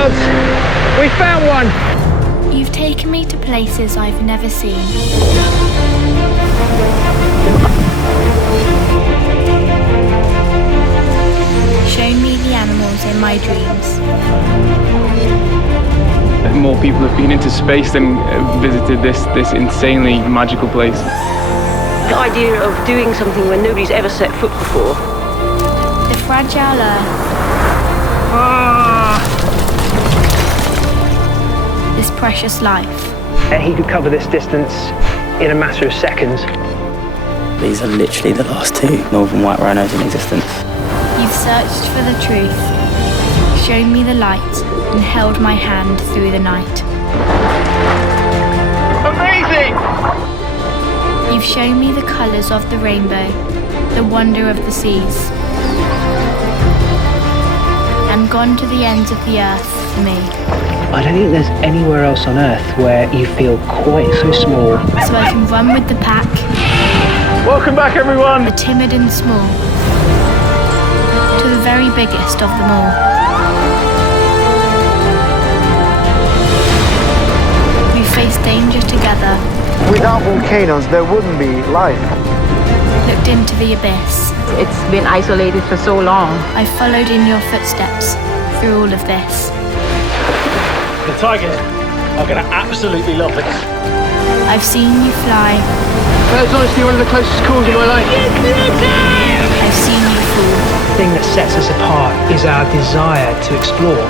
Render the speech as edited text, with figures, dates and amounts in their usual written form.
birds. We found one. You've taken me to places I've never seen. Shown me the animals in my dreams. More people have been into space than visited this insanely magical place. The idea of doing something where nobody's ever set foot before. The fragile earth. This precious life. And he could cover this distance in a matter of seconds. These are literally the last two northern white rhinos in existence. You've searched for the truth, shown me the light, and held my hand through the night. Amazing! You've shown me the colours of the rainbow, the wonder of the seas, and gone to the ends of the earth for me. I don't think there's anywhere else on Earth where you feel quite so small. So I can run with the pack. Welcome back, everyone. The timid and small, to the very biggest of them all. We faced danger together. Without volcanoes, there wouldn't be life. Looked into the abyss. It's been isolated for so long. I followed in your footsteps through all of this. The tigers are going to absolutely love this. I've seen you fly. That was honestly one of the closest calls of my life. I've seen you fall. The thing that sets us apart is our desire to explore.